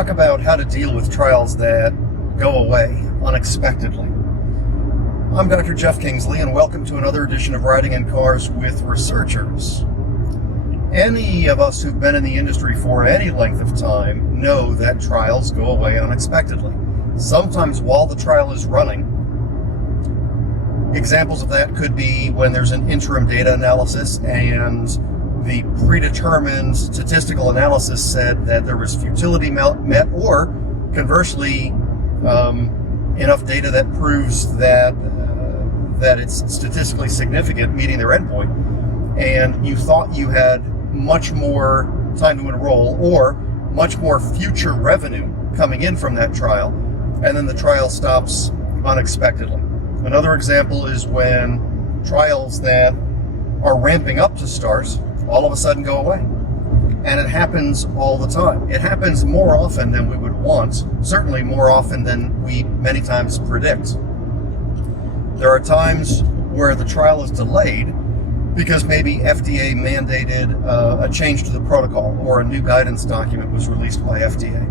talk about how to deal with trials that go away unexpectedly. I'm Dr. Jeff Kingsley, and welcome to another edition of Riding in Cars with Researchers. Any of us who've been in the industry for any length of time know that trials go away unexpectedly, sometimes while the trial is running. Examples of that could be when there's an interim data analysis and the predetermined statistical analysis said that there was futility met, or conversely, enough data that proves that it's statistically significant, meeting their endpoint, and you thought you had much more time to enroll or much more future revenue coming in from that trial, and then the trial stops unexpectedly. Another example is when trials that are ramping up to start all of a sudden go away. And it happens all the time. It happens more often than we would want, certainly more often than we many times predict. There are times where the trial is delayed because maybe FDA mandated a change to the protocol or a new guidance document was released by FDA.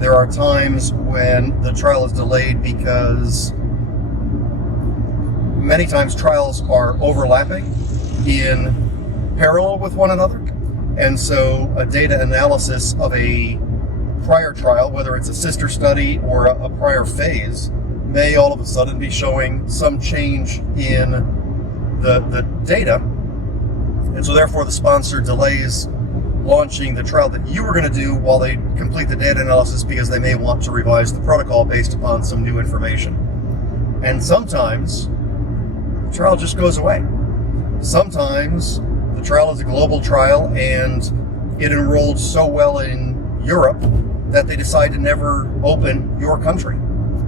There are times when the trial is delayed because many times trials are overlapping in parallel with one another, and so a data analysis of a prior trial, whether it's a sister study or a prior phase, may all of a sudden be showing some change in the data, and so therefore the sponsor delays launching the trial that you were going to do while they complete the data analysis because they may want to revise the protocol based upon some new information. And sometimes the trial just goes away. Sometimes the trial is a global trial and it enrolled so well in Europe that they decide to never open your country.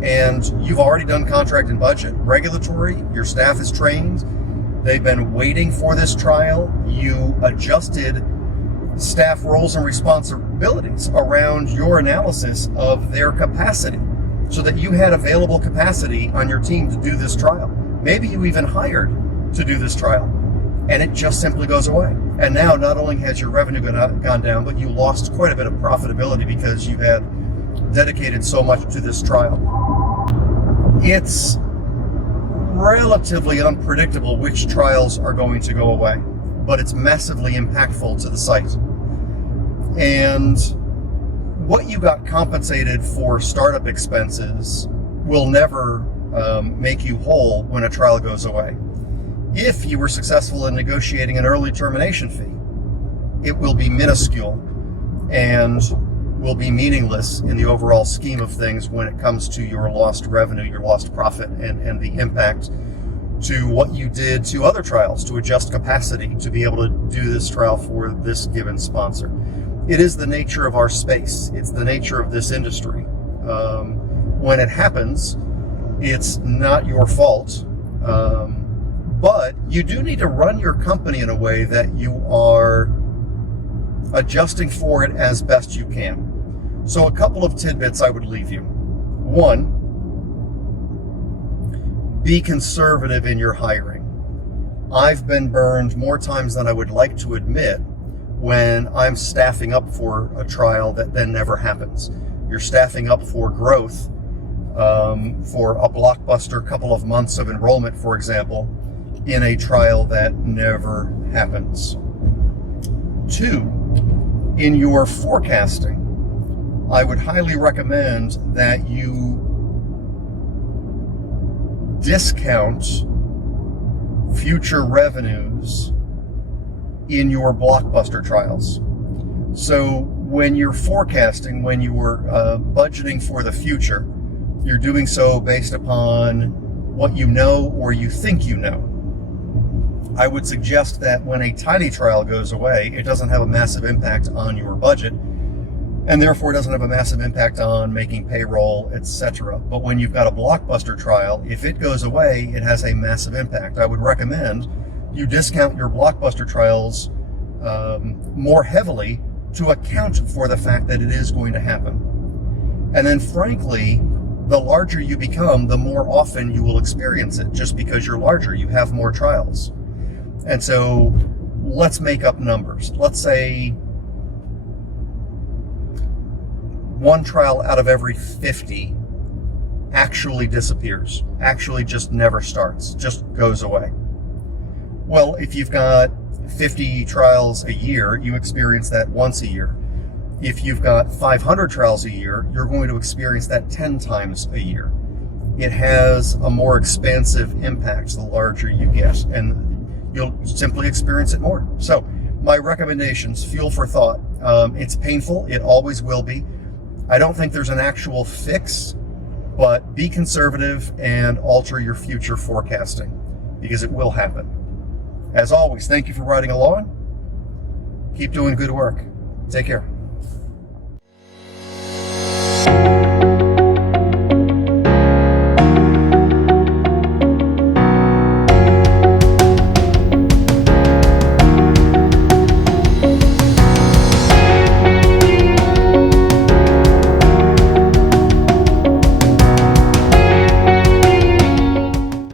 And you've already done contract and budget. Regulatory, your staff is trained. They've been waiting for this trial. You adjusted staff roles and responsibilities around your analysis of their capacity so that you had available capacity on your team to do this trial. Maybe you even hired to do this trial. And it just simply goes away. And now not only has your revenue gone down, but you lost quite a bit of profitability because you had dedicated so much to this trial. It's relatively unpredictable which trials are going to go away, but it's massively impactful to the site. And what you got compensated for startup expenses will never make you whole when a trial goes away. If you were successful in negotiating an early termination fee, it will be minuscule and will be meaningless in the overall scheme of things when it comes to your lost revenue, your lost profit, and the impact to what you did to other trials to adjust capacity to be able to do this trial for this given sponsor. It is the nature of our space. It's the nature of this industry. When it happens, it's not your fault. But you do need to run your company in a way that you are adjusting for it as best you can. So a couple of tidbits I would leave you. One, be conservative in your hiring. I've been burned more times than I would like to admit when I'm staffing up for a trial that then never happens. You're staffing up for growth, for a blockbuster couple of months of enrollment, for example, in a trial that never happens. Two, in your forecasting, I would highly recommend that you discount future revenues in your blockbuster trials. So when you're forecasting, when you're budgeting for the future, you're doing so based upon what you know or you think you know. I would suggest that when a tiny trial goes away, it doesn't have a massive impact on your budget, and therefore it doesn't have a massive impact on making payroll, etc. But when you've got a blockbuster trial, if it goes away, it has a massive impact. I would recommend you discount your blockbuster trials more heavily to account for the fact that it is going to happen. And then frankly, the larger you become, the more often you will experience it. Just because you're larger, you have more trials. And so let's make up numbers. Let's say one trial out of every 50 actually disappears, actually just never starts, just goes away. Well, if you've got 50 trials a year, you experience that once a year. If you've got 500 trials a year, you're going to experience that 10 times a year. It has a more expansive impact the larger you get, and you'll simply experience it more. So my recommendations, fuel for thought. It's painful, it always will be. I don't think there's an actual fix, but be conservative and alter your future forecasting, because it will happen. As always, thank you for riding along. Keep doing good work. Take care.